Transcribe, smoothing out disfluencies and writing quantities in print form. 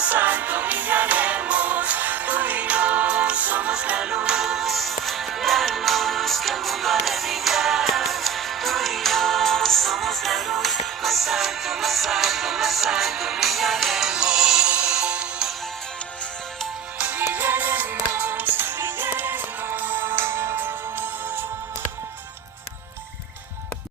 más alto brillaremos. Tú y yo somos la luz que el mundo ha de brillar. Tú y yo somos la luz, más alto, más alto.